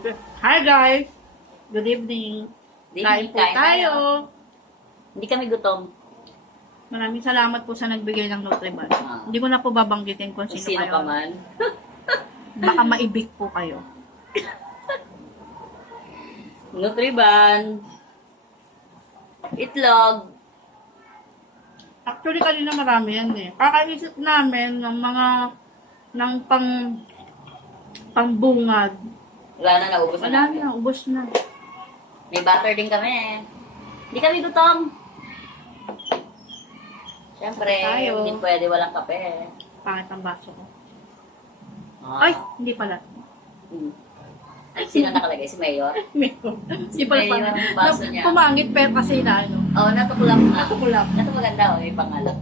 Hi guys! Good evening. Di, Kain po kain tayo. Hindi kami gutom. Maraming salamat po sa nagbigay ng Nutriban. Ah. Hindi ko na po babanggitin kung Kung sino, sino kayo. ka man. Baka maibig po kayo. Nutriban. Itlog. Actually, kanina marami yan eh. Kakaisip namin ng mga pangbungad. Wala na, naubos na Wala namin. na, ubos na. May butter din kami. Hindi kami gutom. Siyempre, Tayo. hindi pwede walang kape. Pangit ang baso ko. Ah. Ay, hindi pala. Hmm. Ay, sino nakalagay? Si Mayor? Hindi pala Mayor pala. ang baso niya. Pumangit pero kasi na ano. Oo, natukulap na. Natukulap. Ito maganda, oh, may pangalan.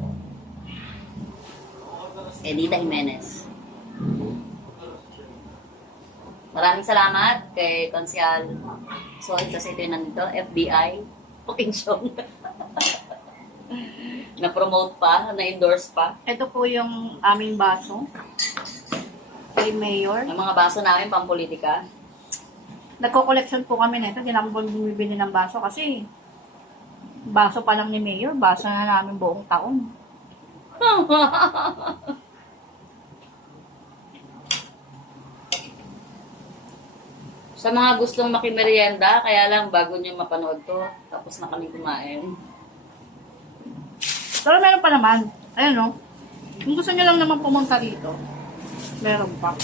Edita Jimenez. Maraming salamat kay Konsyal Sol kasi ito yung nandito, FBI, Pokinsyong. Na-promote pa, na-endorse pa. Ito po yung aming baso. Kay Mayor. Ang mga baso namin, pampolitika. Nagko-collection po kami na ito. Hindi namin po bumibili ng baso kasi baso pa lang ni Mayor. Baso na namin buong taon. Sa mga gustong makimerienda, kaya lang bago nyo mapanood to, tapos na kami kumain. Pero meron pa naman. Ayan no. Kung gusto nyo lang naman pumunta dito, meron pa.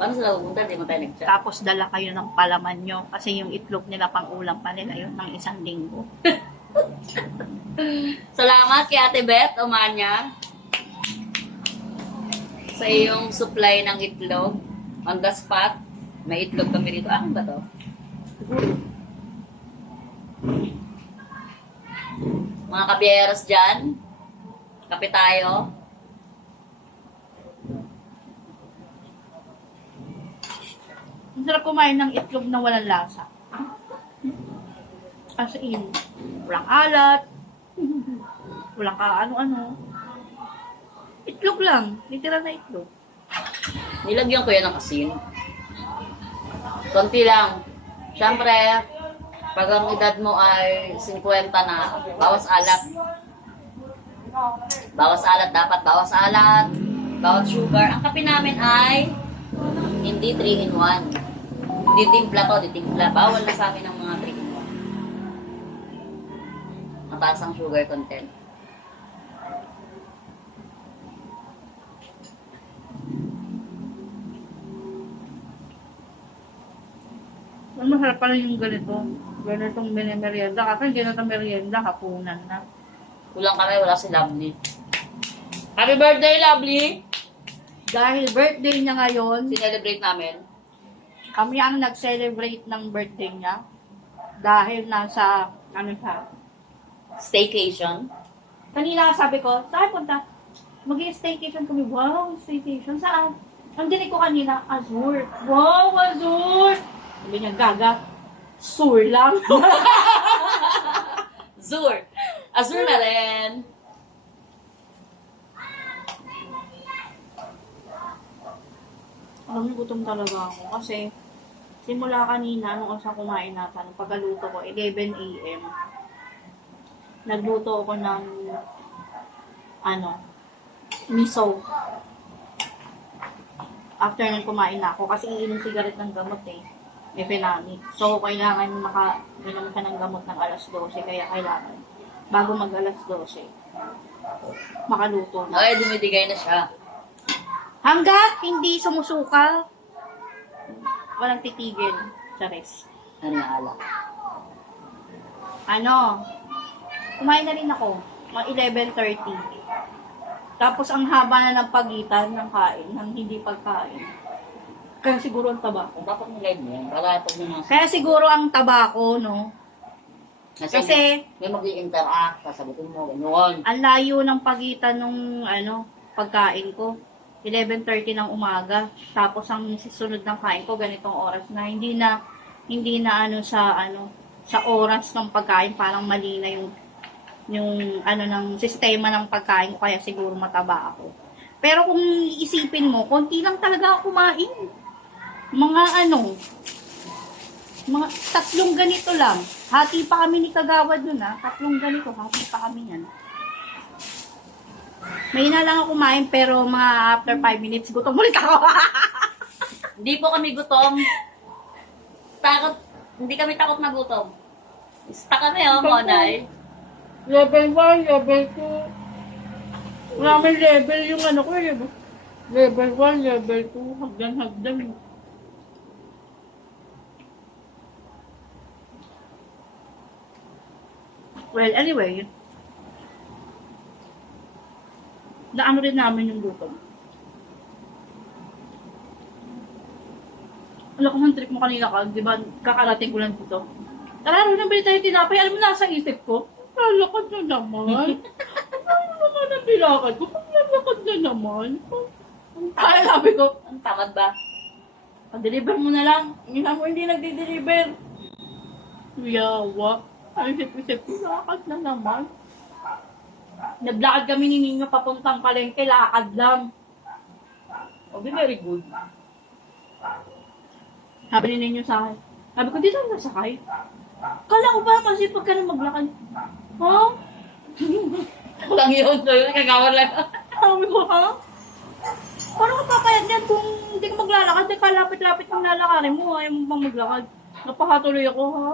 Paano sila pupunta? Di mo tayo nag-chat. Tapos dala kayo ng palaman nyo kasi yung itlog nila pang ulam pa nila yun ng isang linggo. Salamat kay Ate Beth Omanya sa iyong supply ng itlog. On the spot. May itlog kami dito. Akin ba to? Mga kabyeros dyan. Kape tayo. Ang sarap kumain ng itlog na walang lasa. As in, walang alat, walang ano-ano. Itlog lang. Literal na itlog. Nilagyan ko yan ng asin. Konti lang. Siyempre, pag ang edad mo ay 50 na, bawas alat. Bawas alat dapat, bawas alat. Bawas sugar. Ang kape namin ay hindi 3-in-1. Ditimpla to, ditimpla. Bawal na sa amin ang mga 3-in-1. Mataas ang sugar content. Ang masarap pala yung ganito. Ganitong merienda. Kasi hindi na ito merienda, hapunan na. Kulang kami, wala si Lovely. Happy birthday, Lovely! Dahil birthday niya ngayon, Celebrate namin. kami ang nag-celebrate ng birthday niya. Dahil nasa, ano siya, Staycation. kanina sabi ko, saan punta? Mag-staycation kami. Wow, staycation. Saan? Ang dinig ko kanina, Azure. Wow, Azure! Sabi niya, gaga. Sur lang. Azure. Azure na rin. Alam mo, gutom talaga ako. Kasi, simula kanina, nung sa kumain natin, nung pagkaluto ko, 11 a.m. Nagluto ako ng, miso. After nang kumain na ako, kasi iinom sigaret ng gamot eh. May phenamic. So, kailangan gano'n ka ng gamot ng alas 12. Kaya kailangan, bago mag alas 12, makaluto na. Okay, dumidigay na siya. Hanggat hindi sumusuka, walang titigil sa rest. Ano na alak? Kumain na rin ako, mga 11:30. Tapos ang haba na ng pagitan ng kain, ng hindi pagkain. Kaya siguro ang taba. Kung dapat mo live mo yan, para pag mo Kaya siguro ang taba ko, no? Kasi, may mag-i-interact, sasagutin mo, gano'n. ang layo ng pagitan ng, pagkain ko. 11:30 ng umaga. Tapos ang susunod ng kain ko, ganitong oras na. Hindi na sa oras ng pagkain, parang mali na yung ng sistema ng pagkain ko, kaya siguro mataba ako. Pero kung iisipin mo, konti lang talaga ako kumain. Mga mga tatlong ganito lang. Hati pa kami ni Kagawad nun tatlong ganito, hati pa kami yan. May na lang ako kumain pero mga after 5 minutes gutom ulit ako. Hindi po kami gutom. Hindi kami takot na gutom. Stuck kami, Monay. Level 1, level 2. Maraming level yung ko level 1, level 2, hagdan. Well, anyway, naano rin namin yung gutom. Ano ko ng trip mo kanina ka, di ba, kakarating ko lang dito. Tara, rin ang tayo tinapay, alam mo, nasa isip ko, lalakad na naman. Ano naman ang nilakad ko? Lalakad na naman. Ay, sabi ko, Ang tamad ba? pa-deliver mo na lang. Hindi na mo hindi nagdi-deliver. Yawa. Ay, isip ko, lakad na naman. Naglakad kami ni Nino papuntang palengke, lakad lang. Okay, very good. Sabi ni Nino sa akin. Sabi ko, dito ako nasakay. Kala ko ba kasi pagka na maglakad? Ha? Lang yun. So, yun, kagawan lang. Sabi ko, ha? Paano ka papayag niyan kung hindi ka maglalakad? Di ka lapit-lapit ng lalakarin mo. Ayaw mo bang maglakad? Napakatuloy ako, ha?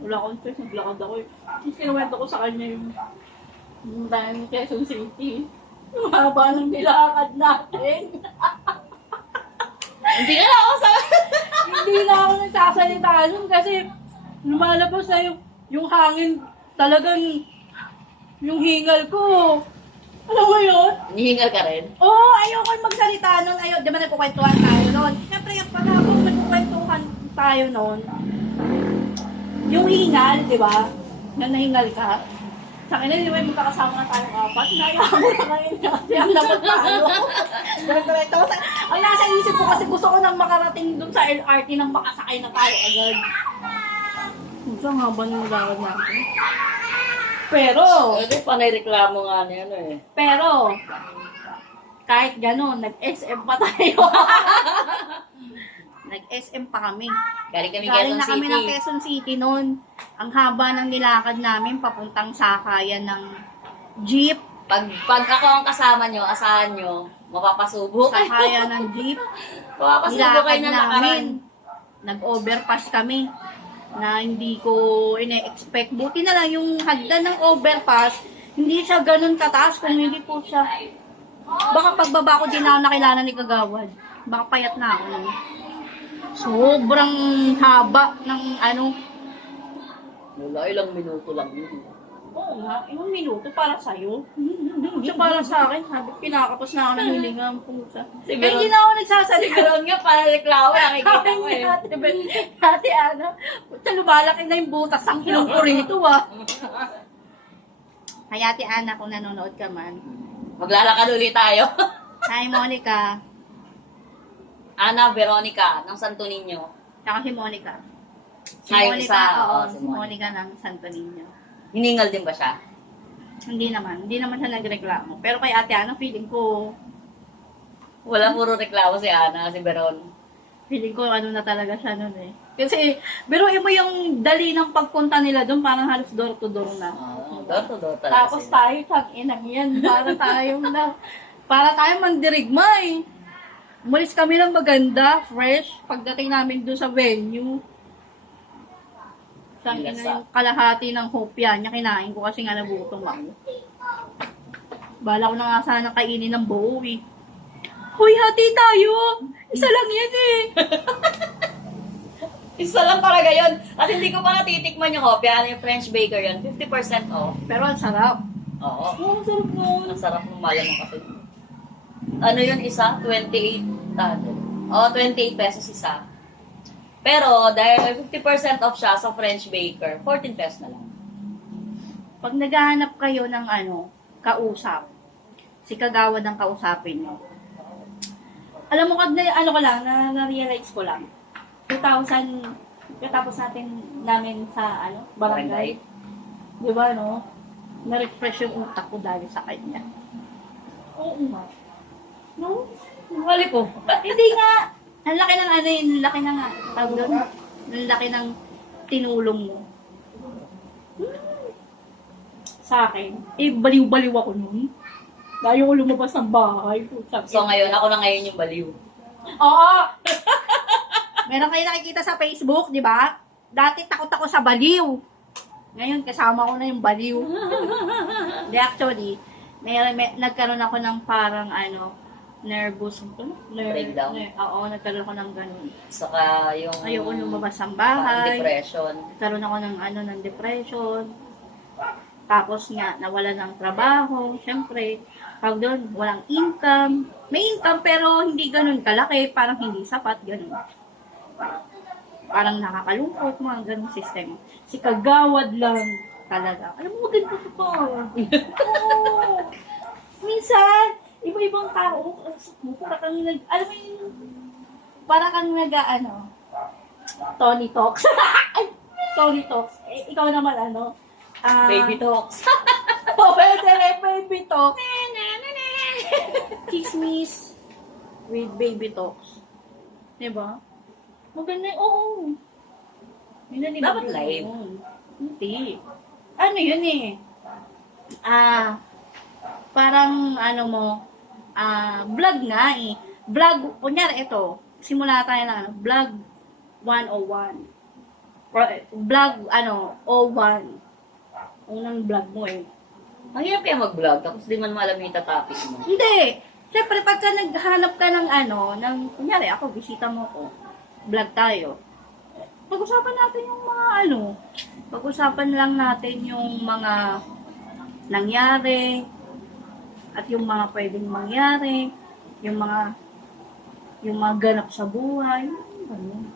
Wala akong choice, naglakad ako eh. Tapos kinuwento ko sa kanya yung tayo ng Quezon City. Yung haba ng nilakad natin. Hindi ka na ako sa... Hindi na ako nagsasalita nun kasi lumalabas na yung hangin talagang yung hingal ko. Alam mo yun? Nihingal ka rin? Oo, ayoko magsalita nun. Di ba nagkukwentuhan tayo nun? Siyempre, pag ako nagkukwentuhan tayo nun, yung hingal, di ba? Nang nahingal ka. Sa akin na, di ba, magkakasama na tayong apat. Naiyahan mo na ngayon kasi ang dapat tayo. Ang nasa isip ko kasi gusto ko nang makarating dun sa LRT nang makasakay na tayo agad. Ang haba ng lakad natin. Pero, Pwede pa naireklamo nga niya, pero, kahit gano'n, nag-SM pa tayo. Nag-SM pa kami. Galing kami Galing Quezon na kami City. ng Quezon City noon. Ang haba ng nilakad namin papuntang sakayan ng jeep. Pag ako ang kasama nyo, asahan nyo, mapapasubo kayo. Sakayan ng jeep. Mapapasubo kayo Nilakad ng namin. lakaran. Nag-overpass kami na hindi ko ine-expect. Buti na lang yung hagdan ng overpass, hindi siya ganun kataas kung hindi po siya. Baka pagbaba ko din ako nakilala ni Kagawad. Baka payat na ako nun. Sobrang haba ng Wala, ilang minuto lang yun. Oo nga, ilang minuto para sa'yo. Siya para sa akin, sabi, pinakapos na ako ng hilinga ang pusa. Siguro- Kaya hindi na ako nagsasalita. Siguro nga, para reklamo, nakikita Sabi ko ni eh. Ate Bel, Ate Ana, puta lumalaki na yung butas ang ilong ko rito Kaya Ate Ana, kung nanonood ka man. Maglalakad ulit tayo. Hi Monica. Ana Veronica, ng Santo Niño. Tsaka si Monica. Si Ay, Monica, isa, oo, oo, si si Monica ng Santo Niño. Hiningal din ba siya? Hindi naman siya nagreklamo. Pero kay Ate Ana, feeling ko Wala, puro reklamo si Ana, si Veron. na talaga siya nun eh. Kasi, biruin mo yung dali ng pagpunta nila doon, parang halos door to door na. Door to door talaga Tapos sila. tayo, tag-inang yan, para tayong mandirigma eh. Umalis kami lang maganda, fresh, pagdating namin doon sa venue. Saan Lasa. yung kalahati ng hopya niya, kinain ko kasi nga nagutom ako. Bala ko na nga sana kainin ng buo eh. Hoy, hati tayo! Isa lang yan eh! Isa lang talaga yun. At hindi ko pa natitikman yung hopya. Ano yung French baker yun? 50% off. Pero ang sarap. Oo. Oh, ang sarap nun. Ang sarap ng malamang kasi. Ano yun isa? 28. Oo, 28 pesos isa. Pero dahil 50% off siya sa French baker, 14 pesos na lang. Pag naghahanap kayo ng kausap, si Kagawad ang kausapin mo. Alam mo, na-realize ko lang. 2000, katapos namin sa, barangay. Di ba, no? Na-refresh yung utak ko dahil sa kanya. Oo nga. No? Mali ko. Hindi nga. Ang laki ng ano yun, ang laki ng, tawag doon, ang laki ng tinulong mo. Sa akin, baliw-baliw ako nun. Dahil ko lumabas ng bahay. So ngayon, ako na ngayon yung baliw. Oo! Meron kayo nakikita sa Facebook, di ba? Dati takot ako sa baliw. Ngayon, kasama ko na yung baliw. Hindi, actually, nagkaroon ako ng parang nervous. Breakdown. Oo, nagkaroon ako ng ganun. Saka yung... Ayoko lumabas ng parang bahay. depression. Nagkaroon ako ng depression. Tapos nga, nawala ng trabaho. Siyempre, pag doon, walang income. May income pero hindi ganun kalaki. Parang hindi sapat, ganun. Parang nakakalungkot, mga ganun system. Si kagawad lang talaga. Alam mo, maganda ko pa. Oo. Minsan, iba-ibang tao. Para kang alam mo yun, para kang Tony Talks. Ay, Tony Talks. Ikaw naman, Baby talks. pwede rin, baby talk. Chismis with baby talks. Diba? Maganda yun, oo. Dapat live. Hindi. Ano yun eh? Parang vlog nga eh. Vlog, kunyari ito, simula tayo na vlog 101. Vlog, 01. Unang vlog mo eh. Ang hirap kaya mag-vlog, tapos di man malam yung topic mo. Hindi. Siyempre, pagka naghanap ka ng kunyari ako, bisita mo ko, vlog tayo. Pag-usapan natin yung mga pag-usapan lang natin yung mga nangyari, at yung mga pwedeng mangyari, yung mga ganap sa buhay. Ano?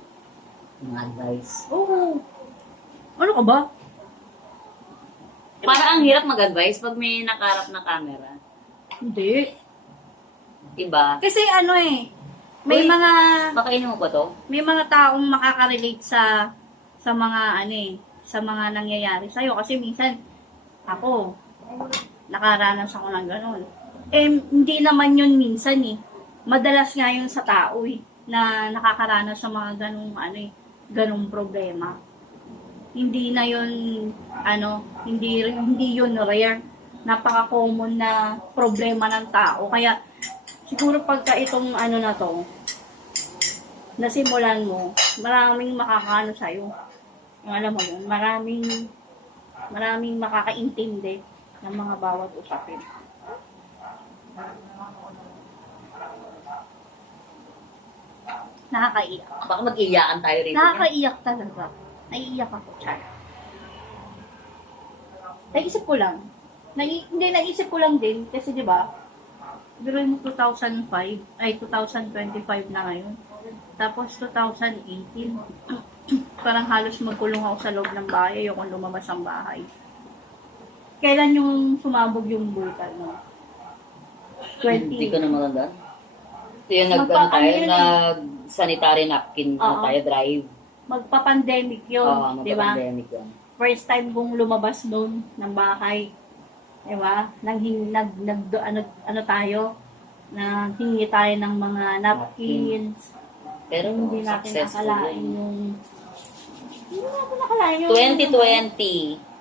Mga advice. Oo. Ano ka ba? Para ang hirap mag-advise pag may nakaharap na camera. Hindi. Diba? Kasi may Uy, mga Pakainin mo ba to? may mga taong makaka-relate sa mga sa mga nangyayari sa'yo. Kasi minsan, ako, nakaranas ako ng gano'n. Hindi naman yun minsan eh. Madalas nga yun sa tao na nakakaranas sa mga ganong problema. Hindi na yun, hindi yun rare. Napaka-common na problema ng tao. Kaya, siguro pagka itong na to, nasimulan mo, maraming makakaano sa'yo. Alam mo yun, maraming makakaintindi ng mga bawat usapin. Nakakaiyak. Baka mag-iyakan tayo rito. Nakakaiyak talaga. Naiiyak ako. Naisip ko lang. Hindi, naisip ko lang din. Kasi diba, biruin mo 2005, ay 2025 na ngayon. Tapos 2018, parang halos magkulong ako sa loob ng bahay. Ayokong lumabas ang bahay. Kailan yung sumabog yung bulkan mo? 20. Hindi ko na maganda. So yung Magpa-ano yun eh. nag-sanitary napkin Oo. tayo drive. Magpa-pandemic yun, Oo, di ba? magpa-pandemic yun. First time kong lumabas noon ng bahay. Di ba? Tayo, nanghingi tayo ng mga napkins. Pero Hindi natin successful nakalain yun. Hindi natin nakalain yung... 2020.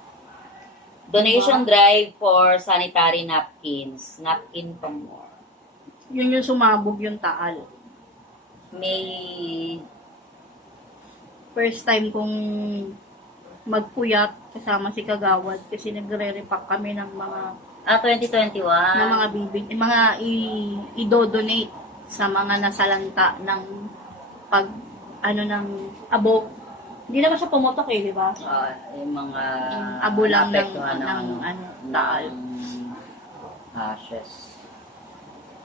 Donation drive for sanitary napkins. Napkin for more. Yun yung sumabog yung taal. May First time kong magpuyat kasama si Kagawad kasi nagre-repack kami ng mga 2021. I-donate sa mga nasalanta ng ng abo. Hindi naman siya pumutok di ba? Yung mga Abo lang naapektuhan taal. Ashes.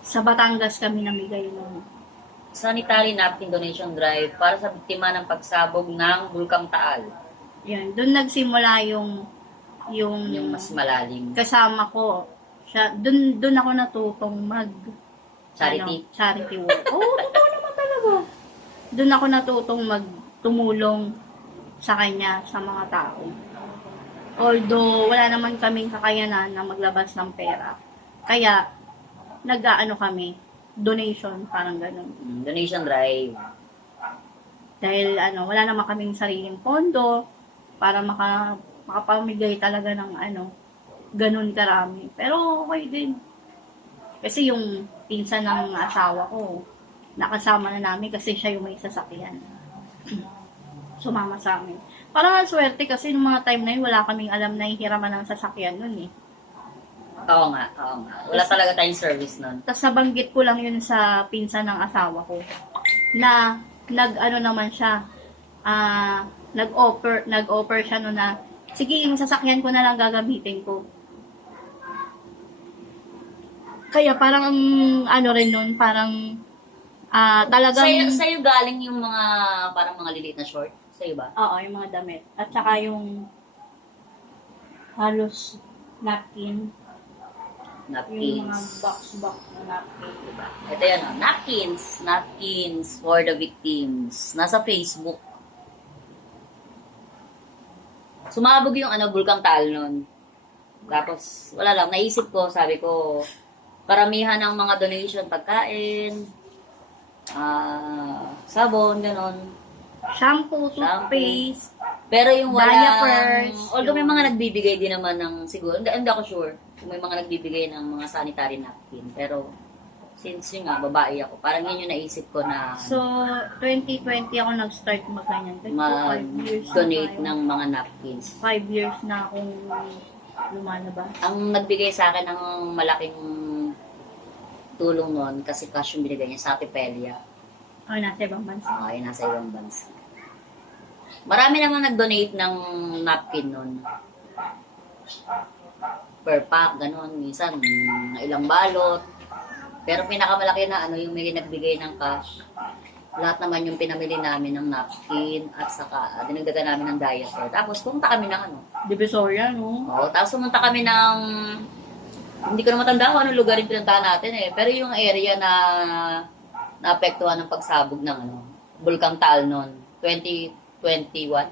Sa Batangas kami namigay ng Sanitary napkin donation drive para sa biktima ng pagsabog ng Bulkang Taal. yun. Doon nagsimula yung Yung mas malalim. kasama ko. Doon ako natutong Charity. charity work. Totoo naman talaga. Doon ako natutong tumulong sa kanya, sa mga tao. Although, wala naman kaming kakayanan na maglabas ng pera. Kaya, kami, donation, parang ganun. Donation drive. Dahil wala naman kaming sariling pondo para makapamigay talaga ng ganun karami. Pero okay din. Kasi yung pinsan ng asawa ko, nakasama na namin kasi siya yung may sasakyan. Sumama sa amin. Parang ang swerte kasi nung mga time na yun, wala kaming alam na hihiraman ng sasakyan nun eh. Oo nga. Wala talaga tayong service nun. Tapos nabanggit ko lang yun sa pinsan ng asawa ko na naman siya, nag-offer siya no na, sige, yung sasakyan ko na lang gagamitin ko. Kaya parang, rin nun, parang, talagang, Sa'yo galing yung mga, parang mga lilit na short? Sa'yo ba? oo, yung mga damit. At saka yung, halos, napkin. Yung mga box na napkin, diba? Ito yan, napkins for the victims. Nasa Facebook. Sumabog yung bulkang Talnon. Tapos, wala lang, naisip ko, sabi ko, karamihan ng mga donation, pagkain, sabon, ganon. Shampoo, toothpaste. Pero yung Diapers, although may yung- mga nagbibigay din naman ng, siguro, hindi ako sure, kung may mga nagbibigay ng mga sanitary napkin. Pero, since yun nga, babae ako, parang yun yung naisip ko na So, 2020 ako nag-start mag-ganyan. Kasi 5 years mag-donate na ng mga napkins. 5 years na akong lumalabas. Ang nagbigay sa akin ng malaking tulong noon, kasi cash yung binigay niya sa Ate Pelia. O, nasa ibang bansa. Okay, nasa ibang bansa. Marami naman nag-donate ng napkin noon. Per pack, gano'n. Minsan, ilang balot. Pero pinakamalaki na yung may nagbigay ng cash. Lahat naman yung pinamili namin ng napkin at saka dinagdagan namin ng diaper. Tapos pumunta kami ng Divisoria, no? Oo, tapos pumunta kami ng, hindi ko na matanda kung anong lugar yung pinuntahan natin eh. Pero yung area na naapektuhan ng pagsabog ng Bulkang Talnon, 2021.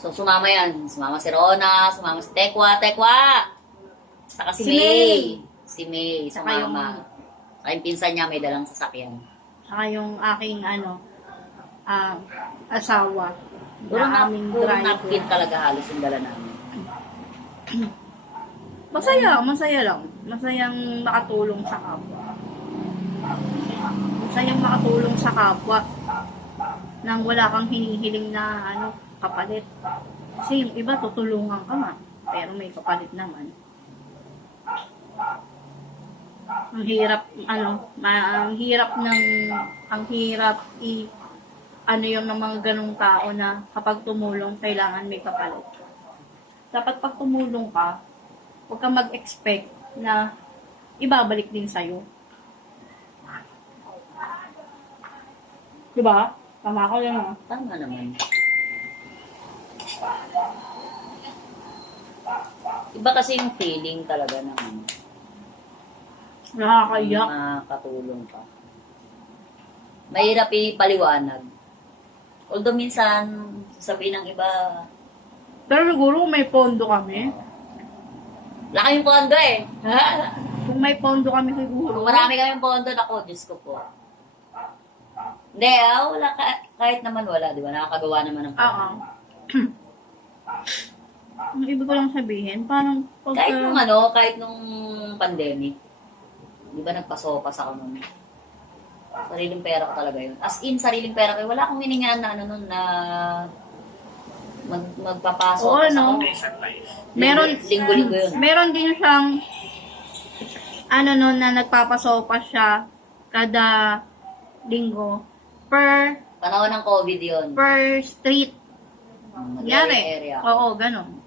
So, sumama yan. Sumama si Rona, sumama si Tekwa. Saka si Si May. Si May, Saka yung- sumama. Saka yung pinsan niya may dalang sasakyan. Saka yung aking, asawa. Puro Na aming driver. napkin talaga halos yung dala namin. Masaya lang. Masayang makatulong sa kapwa. Masayang makatulong sa kapwa nang wala kang hinihiling na kapalit. Kasi yung iba tutulungan ka nga, pero may kapalit naman. Ang hirap yun ng mga ganung tao na kapag tumulong, kailangan may kapalit. Dapat pag tumulong ka, huwag kang mag-expect na ibabalik din sa'yo. Diba? Tama ko lang ah. Tama naman. Iba kasi yung feeling talaga ng Nakakaiyak. makatulong ka. Mahirap ipaliwanag. Although minsan, sasabihin ng iba, Pero siguro may pondo kami. laki yung pondo eh. Kung may pondo kami siguro. Kung marami kami pondo, naku, Diyos ko po. Hindi, wala kahit naman wala, di ba? Nakakagawa naman ng Oo. paraan. Ang ibig ko lang sabihin, parang pagka... Kahit nung pandemic, di ba nagpasopas ako nun? Sariling pera ko talaga yun. As in, sariling pera ko. Wala akong hiningaan na nun na magpapasok. Oo, no? Meron, Linggo-linggo yun. meron din siyang na nagpapasopa siya kada linggo per Panahon ng COVID yun. street. Yari. Area. Oo, ganon.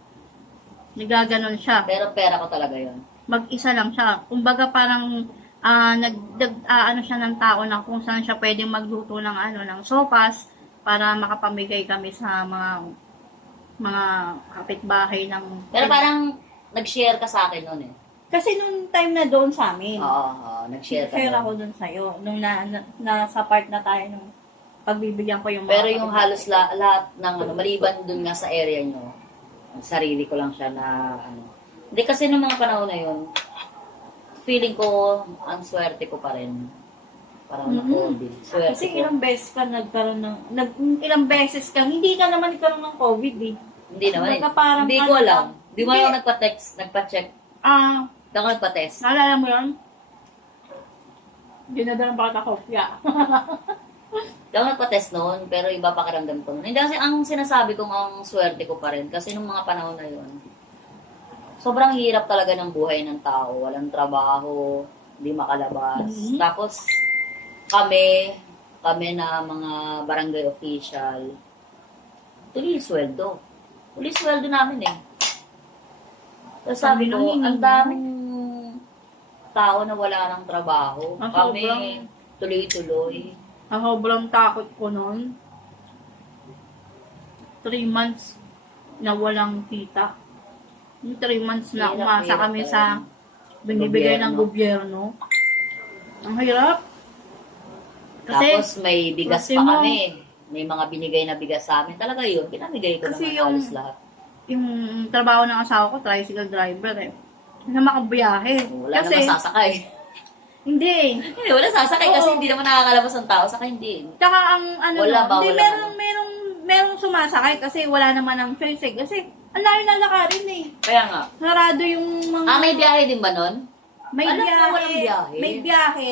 Nagaganon siya. Pero pera ko talaga yun. Mag-isa lang siya. Kumbaga parang siya ng tao na kung saan siya pwedeng magluto ng ng sopas para makapamigay kami sa mga kapitbahay ng... Pero parang nag-share ka sa akin nun eh. Kasi nung time na doon sa amin, Oo, nag-share ka share nun. ako doon sa'yo. Nung nasa part na tayo nung pagbibigyan ko yung mga... Pero yung halos lahat ng maliban dun nga sa area nyo, sarili ko lang siya na Hindi kasi nung mga panahon na yun, feeling ko, ang swerte ko pa rin. Parang na-COVID. Swerte Kasi ko. ilang beses ka nagkaroon ng, ilang beses ka, hindi ka naman nagkaroon ng COVID eh. Hindi naman eh. Baka parang Hindi ano ko alam. lang. Hindi mo Hindi. ako nagpa-text, nagpa-check. Hindi ako nagpa-test. Naalala mo yun? Dinadalang pa kita kopya. Hindi ako nagpa-test noon, pero iba pakiramdam ko noon. Hindi kasi ang sinasabi kong ang swerte ko pa rin. Kasi nung mga panahon na yun, sobrang hirap talaga ng buhay ng tao. Walang trabaho, hindi makalabas. Mhm. Tapos, kami na mga barangay official, tuloy yung sweldo. Tuloy yung sweldo namin eh. Tapos sabi ko, ang daming tao na wala ng trabaho. Ang Kami, sobrang- tuloy-tuloy. Ang sobrang takot ko noon. 3 months na walang kita. Yung 3 months na Hirap, umasa hirap kami talaga. sa binibigay ng Gobyerno. gobyerno. Ang hirap. Kasi, Tapos may bigas kasi pa mo- kami. May mga binigay na bigas sa amin. Talaga yun, pinamigay ko Kasi naman yung- halos lahat. yung trabaho ng asawa ko, tricycle driver eh. Na makabiyahe. Wala Kasi, naman sasakay. hindi. Hindi, wala sasakay kasi Oo. hindi naman nakakalabas ang tao. Saka hindi. Tsaka ang ano, Wala ba? hindi, Wala merong sumasakay kasi wala naman ang choice eh. Kasi, ang layo ng lakarin eh. Kaya nga. Sarado yung mga... May biyahe din ba nun? May Alam ko biyahe. walang biyahe. May biyahe.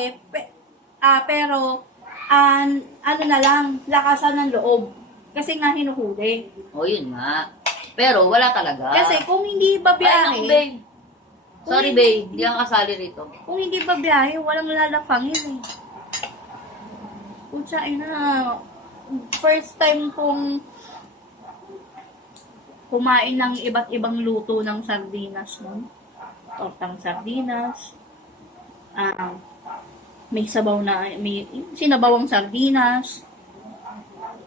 Pero, ano na lang, lakasan ng loob. Kasi nga hinuhuli. O yun nga. Pero wala talaga. Kasi kung hindi ba Ay, biyahe, naku, babe. Sorry, Kung babe. Hindi ang kasali rito. kung hindi ba biyahe, walang lalafangin eh. Pucha, ina. First time kong kumain ng iba't ibang luto ng sardinas no? Tortang sardinas. May sabaw na, may sinabawang sardinas.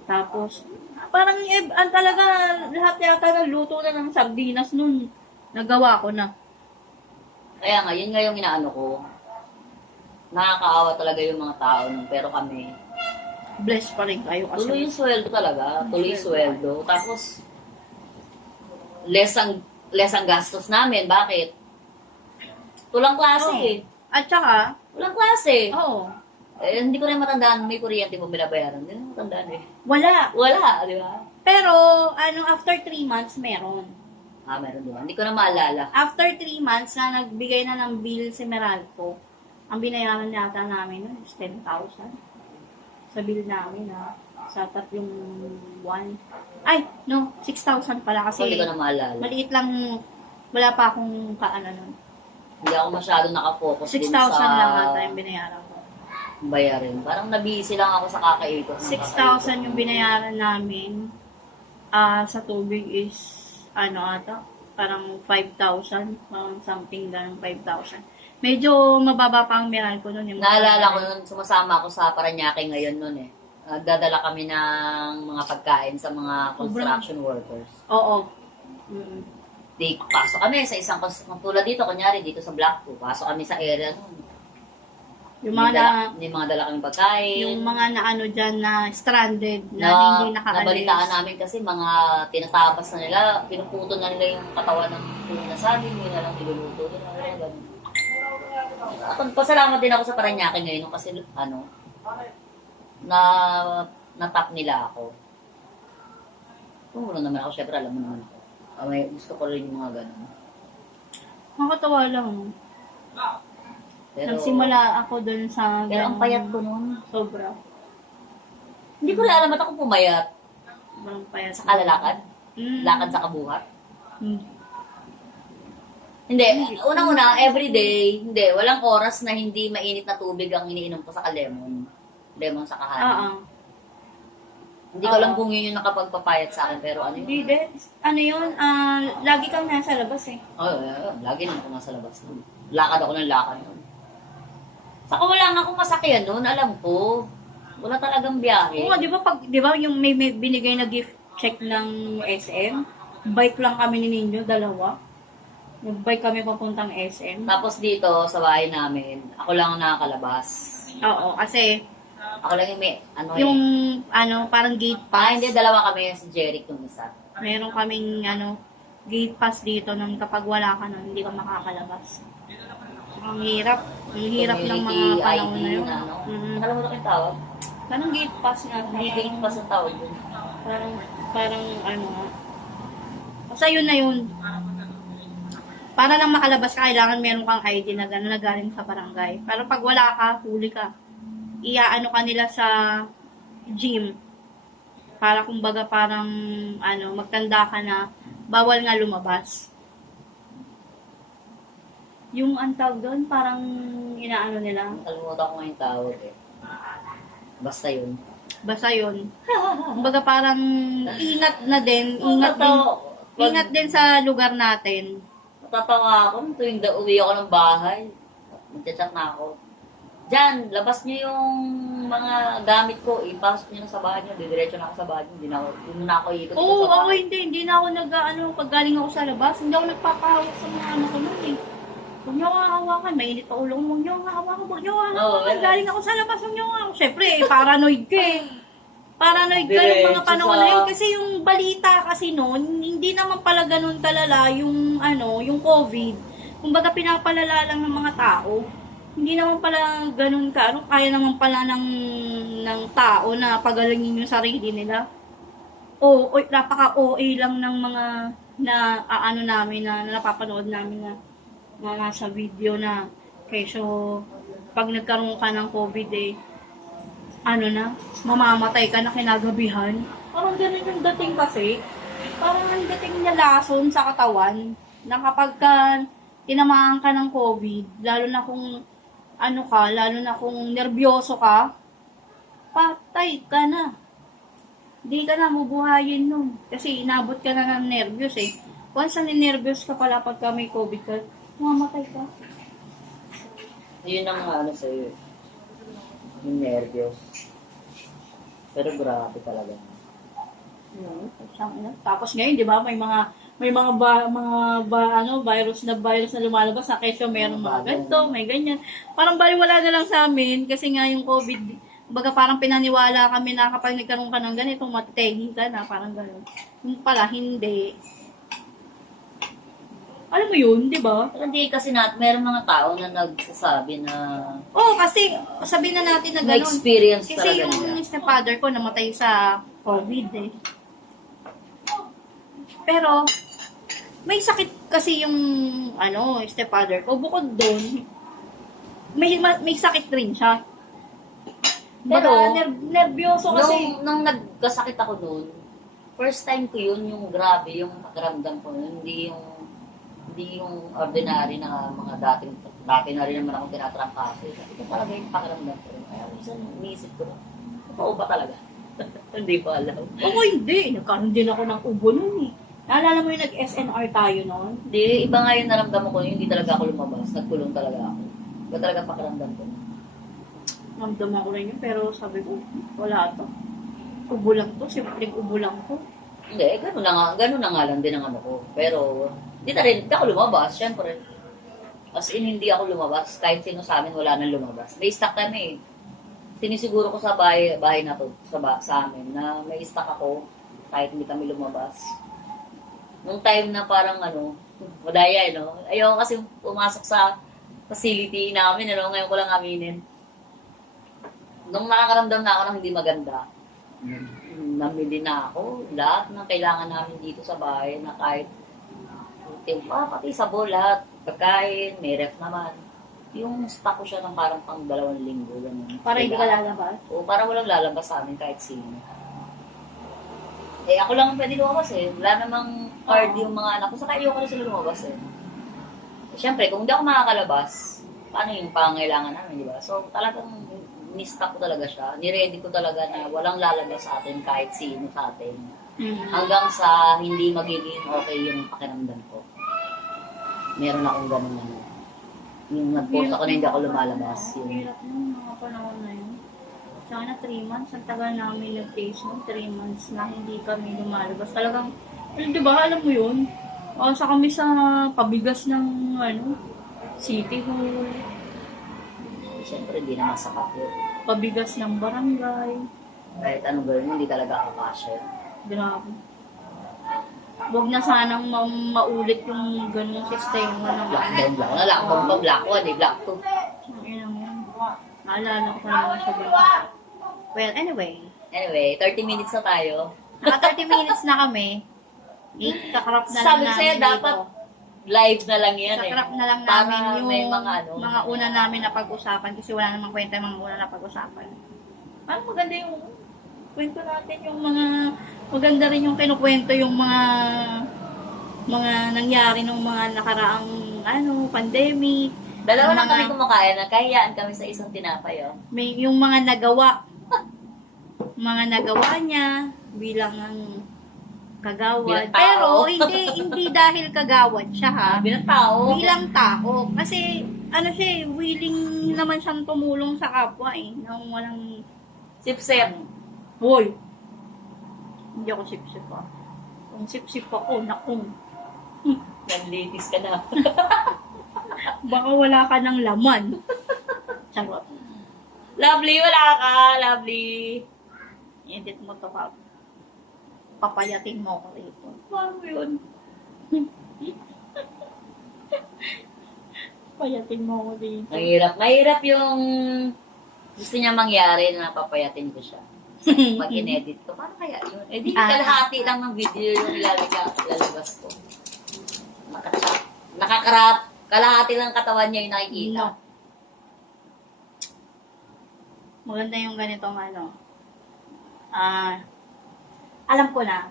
Tapos, parang talaga lahat yata ng luto na ng sardinas nun. Nagawa ko na. Kaya nga, yun nga yung inaano ko. Nakakaawa talaga yung mga tao nun. Pero kami, Bless pa rin kayo kasi. tuloy yung sweldo talaga. Tuloy yung sweldo. Tapos, less ang gastos namin. Bakit? Tulang klase Oo. eh. At saka, Tulang klase. oo, Eh, hindi ko rin matandaan. May kuryente mo binabayaran. Hindi ko matandaan eh. wala. Wala, di ba? Pero, after 3 months, meron. Meron di ba? Hindi ko na maalala. After 3 months na nagbigay na ng bill si Meralco, ang binayaran yata namin nun is 10,000. Sa bill namin, sa tatlong buwan. Ay, no, 6,000 pala kasi Hindi ko na maalala. maliit lang, wala pa akong kaano nun. Hindi ako masyado nakafocus 6,000 din sa lang ata yung binayaran ko. bayarin. Parang nabisi lang ako sa kakaikot. 6,000 yung binayaran namin. Sa tubig is, ata, parang 5,000, parang something ganun, 5,000. Medyo mababa pa ang meral ko nun. Yung Naalala ko nun, sumasama ako sa Paranaque ngayon nun eh. Nagdadala kami ng mga pagkain sa mga construction workers. Oo. Mm. Di, pasok kami sa isang tulad dito, kunyari dito sa Block 2, pasok kami sa area nun. Yung mga May mga dala kami pagkain. yung mga na dyan na stranded, na, hindi nakaalis. nabalitaan namin kasi mga tinatapas na nila, pinuputo na nila yung katawan ng puno na saging, yun na lang niluluto nila, ganun. Pasalamat din ako sa Paranaque ngayon kasi na-tap nila ako. Tumulong naman ako, syempre alam mo naman ako. May gusto ko rin yung mga ganun. Nakakatawa lang. Pero, Nagsimula ako dun sa... pero ang payat ko nun. Sobra. Hindi ko rin alam ba't ako pumayat. Sobrang payat. Sa kalalakad. Mm. Lakad sa kabuhat. Mm. Hindi, unang-una, everyday, hindi, walang oras na hindi mainit na tubig ang iniinom ko sa lemon. Lemon sa Ah, kahanin. Hindi ko alam kung yun yung nakapagpapayat sa akin, pero ano Hindi, yun? yun, lagi kang nasa labas eh. Lagi naman ako nasa labas. Lakad ako ng lakad. Saka wala nga akong masakyan noon, alam ko. Wala talagang biyahe. Oo, di ba yung may binigay na gift check ng SM? Bike lang kami ni Ninyo, dalawa. Nag-bike kami papuntang SM. Tapos dito, sa bahay namin, ako lang ang nakakalabas. Oo, kasi Ako lang yung may, yung, parang gate pass. hindi, dalawa kami si Jeric yung isa. Meron kaming, gate pass dito nung kapag wala ka nun, hindi ka makakalabas. Ang hirap. Ang hirap ng mga Community panahon ID na yun. na, ano? Mhm. Nakalimutan ko yung tawag. Anong gate pass nga? Hindi gate pass ang tawag dun. Parang ano nga. Basta yun na yun. Para lang makalabas ka, kailangan meron kang ID na gano'n na galing sa barangay. Pero pag wala ka, huli ka. Iaano ka nila sa gym. Para kumbaga parang magtanda ka na bawal nga lumabas. Yung antawag doon, parang inaano nila. Nakalimutan ko nga yung tawag eh. Basta yun. Basta yun. Kumbaga parang ingat na din. Ingat din sa lugar natin. Natatawa ako tuwing uwi ako ng bahay. Magchat-chat na ako. Diyan, labas niyo yung mga gamit ko. Ipasok niyo na sa bahay niyo. Didiretso na ako sa bahay niyo. Hindi na ako ikot Oo, sa bahay. hindi na ako pag galing ako sa labas, hindi ako nagpapahawak sa mga anak ko nun eh. Huwag niyo nga hawakan, mainit pa ulo ko, huwag niyo nga hawakan, huwag niyo nga hawakan, galing ako sa labas, huwag niyo nga. Siyempre, paranoid ka eh. Paranoid ka yung mga panahon na yun. Kasi yung balita kasi noon, hindi naman pala ganun kalala yung yung COVID. Kumbaga pinapalala lang ng mga tao. Hindi naman pala ganun ka. Kaya naman pala ng tao na pagalingin yung sarili nila. O napaka-OA lang ng mga namin na napapanood namin na nasa video na keso pag nagkaroon ka ng COVID mamamatay ka na kinagabihan. Parang ganun yung dating kasi. Parang ang dating niya lason sa katawan na kapag tinamaan ka ng COVID, lalo na kung lalo na kung nervyoso ka, patay ka na. Hindi ka na mabuhayin nun. Kasi inabot ka na ng nervyos eh. Once na nervyos ka pala pagka may COVID ka, mamatay ka. Yun ang sa'yo. Yung nervyos. Pero grabe talaga. Tapos ngayon, di ba, may mga virus na lumalabas na kesyo meron mga ganito, may ganyan. Parang baliwala na lang sa amin kasi nga yung COVID, baga parang pinaniwala kami na kapag nagkaroon ka ng ganito, matitegi ka na, parang gano'n. Yung pala, hindi. Alam mo yun, di ba? Pero hindi kasi meron mga tao na nagsasabi na Kasi sabihin na natin na gano'n. na-experience Kasi talaga yung nila. stepfather ko namatay sa COVID eh. Pero, may sakit kasi yung, stepfather ko. Bukod doon, may sakit rin siya. Pero, nervyoso kasi. Nung nagkasakit ako noon, first time ko yun, yung grabe, yung pakiramdam ko, hindi yung ordinary na mga dati na rin naman akong tinatrangkaso. Ito talaga yung pakiramdam ko. Kaya minsan, iniisip ko, totoo ba talaga? Hindi ko alam. Oo, hindi. Nagkaroon din ako ng ubo nun eh. Naalala mo yung nag-SNR tayo noon? Hindi, iba nga yung naramdaman ko, hindi talaga ako lumabas. Nagkulong talaga ako. Iba talaga pakiramdam ko. Namdaman ko rin yun, pero sabi ko, wala to. Ubo lang to, simpleng ubo lang to. Hindi, gano'n na nga lang din ang ko. Pero, hindi ako lumabas, syempre. As in, hindi ako lumabas. Kahit sino sa amin, wala nang lumabas. May stock kami eh. Sinisiguro ko sa bahay na to, sa amin, na may stock ako, kahit hindi kami lumabas. Nung time na parang madaya ayoko kasi pumasok sa facility namin, ngayon ko lang aminin. Nung nakakaramdam na ako ng hindi maganda, namili na ako, lahat ng kailangan namin dito sa bahay na kahit pati sabon, lahat, pagkain, may ref naman. Yung stock ko siya ng parang pang 2 linggo. Ganun. Para hindi ka lalabas? Oo, para walang lalabas sa amin kahit sino. Ako lang ang pwede lumabas eh. Wala namang card yung mga anak ko. Saka ayoko na sila lumabas eh. Siyempre, kung hindi ako makakalabas, paano yung pangangailangan namin, di ba? So, talagang ni-stock ko talaga siya. Ni-ready ko talaga na walang lalabas sa atin kahit sino sa atin. Hanggang sa hindi magiging okay yung pakiramdam ko. Meron akong ganun yung nag-post ako na hindi ako lumalabas. Hirap nung mga panahon na yun. Sana 3 months, ang tagal namin nag-taste mo, 3 months na hindi kami lumalabas. Talagang, di ba, alam mo yun? Sa kami sa pabigas ng, City Hall. Siyempre, hindi naman sapat yun. Pabigas ng barangay. Kahit ano ba yun, hindi talaga ako kasya. Grabe. Huwag na sanang maulit yung ganung sistema ng Lockdown lang. Lockdown pa, black 1 black 2. Ayun naman. Naalala ko naman sa black. Well, anyway. Anyway, 30 minutes na tayo. Naka 30 minutes na kami. Kakrap na lang Sabi namin sa'yo, dito. dapat live na lang yan Kakrap na lang Para namin yung may mga mga una namin na pag-usapan kasi wala namang kwenta yung mga una na pag-usapan. Parang maganda yung kwento natin, yung mga maganda rin yung kinukwento yung mga nangyari nung mga nakaraang pandemic. Dalawa Yung lang kami mga- kumakain. Nagkahiyaan kami sa isang tinapay, oh. May yung mga nagawa niya bilang ang kagawad. Bilang tao. Pero hindi dahil kagawad siya ha. Bilang tao. Bilang tao. Kasi siya willing naman siyang tumulong sa kapwa nang walang Sip-sip. hoy. Hindi ako sip-sip pa. Kung sip-sip ako, naku. Nanlitis ka na. Baka wala ka ng laman. Charot. Lovely, wala ka. Lovely. Edit mo to ka. Papayatin mo ko rito. Paano yun? Payatin mo ko dito. Mahirap yung gusto niya mangyari na papayatin ko siya. Pag in-edit ko, paano kaya yun? Eh di kalahati lang ng video yung lalabas ko. Nakakarap. Kalahati lang katawan niya yung nakikita. No. Maganda yung ganitong alam ko na.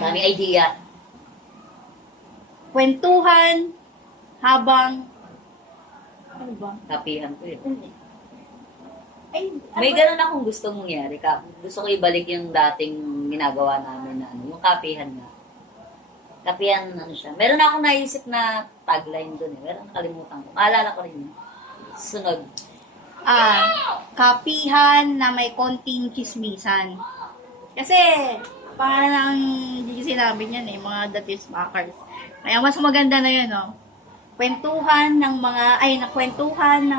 Daming idea. Kwentuhan habang ano ba? Kapihan ko yun. Ay, May ganun akong gustong mangyari. Gusto ko ibalik yung dating ginagawa namin na yung kapihan nga. Kapihan, siya. Meron akong naisip na tagline dun eh. Meron nakalimutan ko. Maalala ko rin yun. Sunod. kapihan na may konting chismisan. Kasi, parang hindi sinabi niyan mga The Chismakers. Kaya mas maganda na yun, no? Kwentuhan na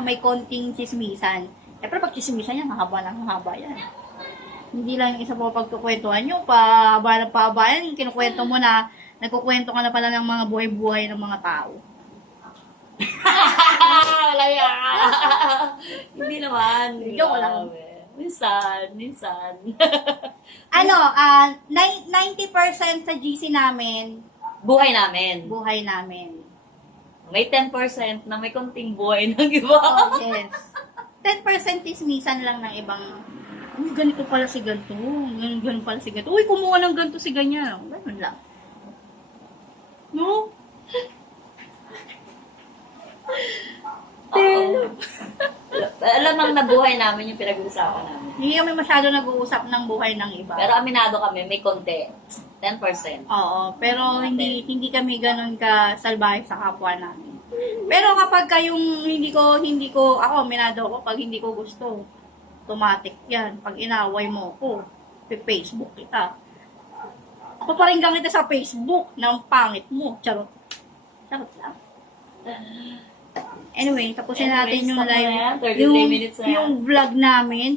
may konting chismisan. Pero pag chismisan yan, haba yan. Hindi lang yung isa po pagkukwentuhan nyo, pahaba yan, kinukwento mo na, nagkukwento ka na pala ng mga buhay-buhay ng mga tao. Wala yan. Hindi naman. Joke lang. Minsan. 90% sa GC namin, Buhay namin. buhay namin. May 10% na may konting buhay ng iba. Oh, yes. 10% chismisan lang ng ibang, uy, ganito pala si ganito. Ganun pala si ganito. Uy, kumuha ng ganito si ganyan. Ganun lang. No? Oo. Alam ang nabuhay namin yung pinag-uusapan namin. Hindi kami masyado nag-uusap ng buhay ng iba. Pero aminado kami, may konti. 10%. Oo, pero hindi kami ganun ka salbahe sa kapwa namin. Pero kapag yung ako, minado ko, pag hindi ko gusto, automatic yan. Pag inaway mo ko, Facebook kita. Paparinggan kita sa Facebook ng pangit mo. Charot. Charot lang. Anyway, tapusin natin yung stop na live. yan. 33 minutes na yan. Yung vlog namin,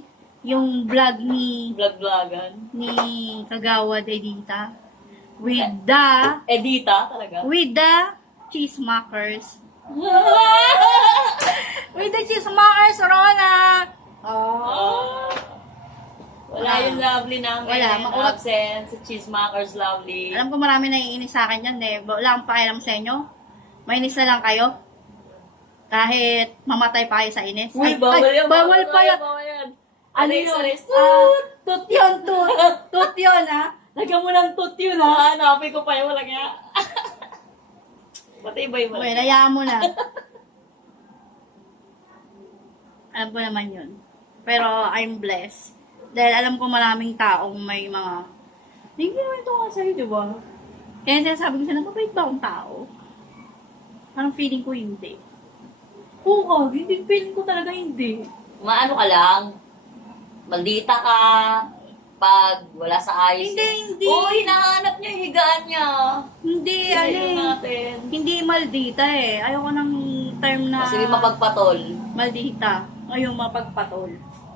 yung vlog Vlog-vlogan. ni Kagawad Edita with the Edita talaga. Chismakers. With the Chismakers, Rona! Oh. Wala yung lovely namin. Wala. Absent. Sa Cheesemakers lovely. Alam ko marami naiinis sa akin yan wala akong pakialam sa inyo. Mainis na lang kayo. Kahit mamatay pa kayo sa inis. Uy, bawal yan. Bawal pa yan. Bawal yan. Ano Alis, yun? alis. Tut yun, tut. Tut yun, ha? Lagyan mo ng tut yun, ha? Hanapin ko pa yun. Wala nga. Pati iba yung Okay, layaan mo na. Alam ko naman yun. Pero I'm blessed. Dahil alam ko maraming taong may mga, hindi naman ito nga sa'yo, di ba? Kaya sinasabi ko siya, mabait ba akong tao? Parang feeling ko hindi. Oo, hindi feeling ko talaga hindi. Maano ka lang. Maldita ka. Pag wala sa ayos. Hindi. Oo, hinahanap niya yung higaan niya. Hindi, Tingnan natin. Hindi maldita Ayoko ng term na Kasi mapagpatol. maldita. Ayoko mapagpatol.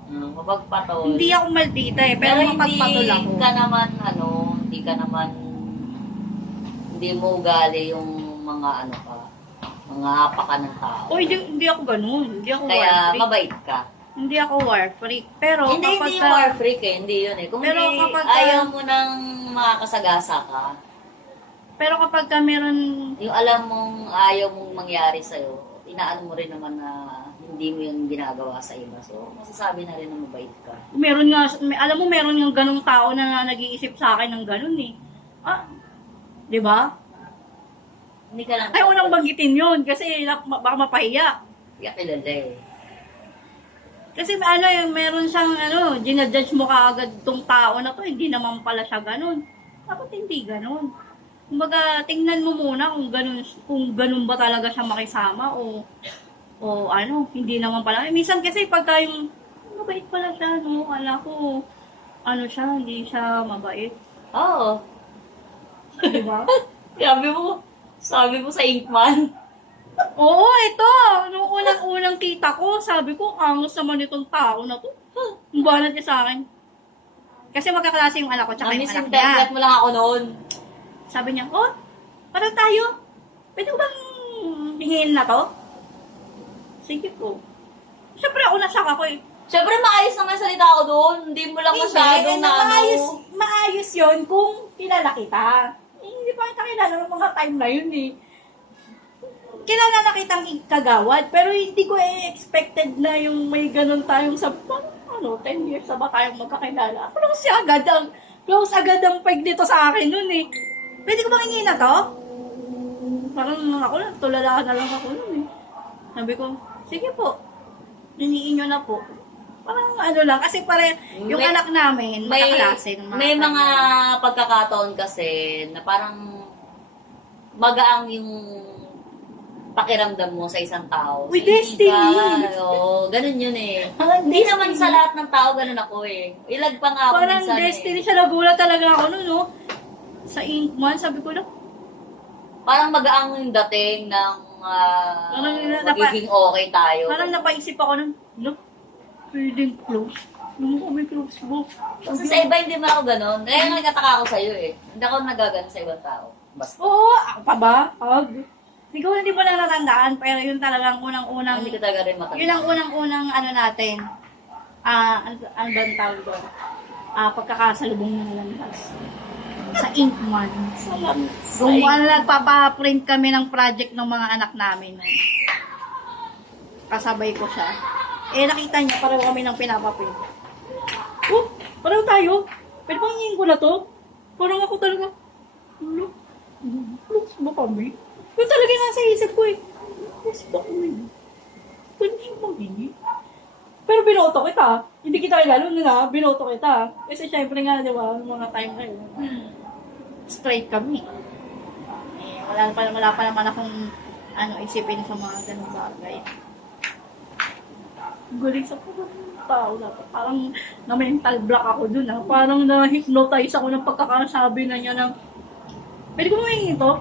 Mapagpatol. Hindi ako maldita pero mapagpatol ako. Hindi ka naman, hindi ka naman hindi mo ugali yung mga ano ka, mga apaka ng tao. O, hindi ako ganun. Hindi ako war Kaya freak. mabait ka. Hindi ako war freak. Pero Hindi kapag yung war freak eh, hindi yun eh. Kung Pero hindi kapag ayaw mo nang makakasagasa ka, pero kapag ka meron, yung alam mong ayaw mong mangyari sa'yo, inaano mo rin naman na hindi mo yung ginagawa sa iba. So, masasabi na rin na mabait ka. meron nga, alam mo, meron yung ganung tao na nag-iisip sa akin ng ganun eh. Ah, di ba? Hindi ka lang... Ay, unang banggitin yun kasi baka mapahiya. Kaya kilala eh. Kasi ano, yung meron siyang ginajudge mo kaagad tong tao na to, hindi naman pala siya ganun. Dapat hindi ganun. Kumbaga, tingnan mo muna kung ganun ba talaga siya makisama o hindi naman pala. Minsan kasi pagka yung mabait pala siya, no, ala ko, hindi siya mabait. Oo. Di ba? Sabi mo sa Inkman. Oo, ito. Nung unang kita ko, sabi ko, angas naman itong tao na to. Ang banat niya sa akin. Kasi magkaklase yung anak ko, tsaka yung anak niya. Misinterpret mo lang ako noon. Sabi niya, oh, parang tayo. Pwede ko bang hingin na to? Sige po. Siyempre, ako na-shock ako eh. Siyempre, maayos naman salita ako doon. Hindi mo lang masyadong na ano. Maayos yun kung kilala kita. Hindi pa kita kilala ng mga time na yun eh. Kilala na kitang kagawad, pero hindi ko expected na yung may ganun tayong 10 years na ba tayong magkakilala. Close agad ang peg dito sa akin nun eh. Pwede ko bang hingin na to? Parang ako lang, tulala na lang ako nun eh. Sabi ko, sige po, hingin nyo na po. Parang lang, kasi yung anak namin, makaklase. May mga pagkakataon kasi na parang magaang yung pakiramdam mo sa isang tao. With destiny. Ganun yun eh. Hindi naman sa lahat ng tao ganun ako eh. Ilag pa nga ako parang minsan destiny siya, nagulat talaga ako nun, no? Sa Inkman, sabi ko lang, parang magaang yung dating ng magiging okay tayo. parang napaisip ako nun, look, feeling close. Nung kami close mo. Kasi sa iba hindi man ako ganun. Kaya nga nagkataka ako sa'yo eh. Hindi ako nagagano sa ibang tao. Basta. Oo, ako pa ba? Siguro hindi mo na natandaan, pero yun talagang unang-unang, Hindi ko talaga rin matanda. yun ang unang-unang natin. Ano ba ang tawag doon? Pagkakasalubong ng landas. Sa Inkman. Kung nagpapa-print kami ng project ng mga anak namin. Kasabay ko siya. Nakita niya, pareho kami ng pinapaprint. Oh, pareho tayo. Pwede bang hingin ko na to? Parang ako talaga, looks ba kami? Yun talaga nasa isip ko eh. Looks ba kami? Pwede siya maghingi. Pero binoto kita. Hindi kita kilala na, binoto kita. Kasi syempre nga, di ba, mga time na yun. Straight kami. Wala pa naman akong isipin sa mga ganung bagay. Galing sa tao na to. Parang na-mental block ako dun ha. Parang na-hypnotize ako ng pagkakasabi na niya ng pwede ko mahingi ito?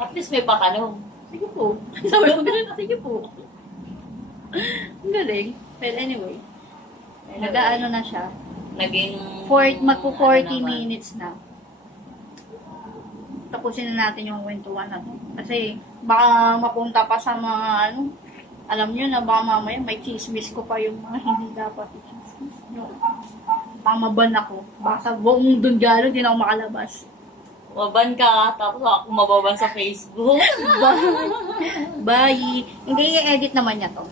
At least may patanong. Sige po. Sabi ko ganun, sige po. Ang galing. Well, anyway. Nag-ano na siya. Naging... Magpo-40 minutes na. Tapusin na natin yung kwentuhan na to. Kasi baka mapunta pa sa mga alam nyo na baka mamaya may chismis ko pa yung mga hindi dapat i-chismis. No. Pamaban ako. Baka sa buong dun gano'n, di na ako makalabas. Maban ka, tapos ako mababan sa Facebook. Bye! Hindi, i-edit naman niya to.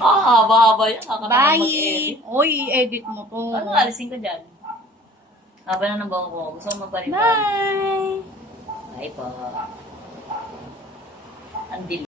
Haba-haba yan. Bye! Oy, i-edit mo to. Ano alisin ko dyan? Haba na ng bango ko. Gusto mo magpalipan? Bye! Bye po. Andil.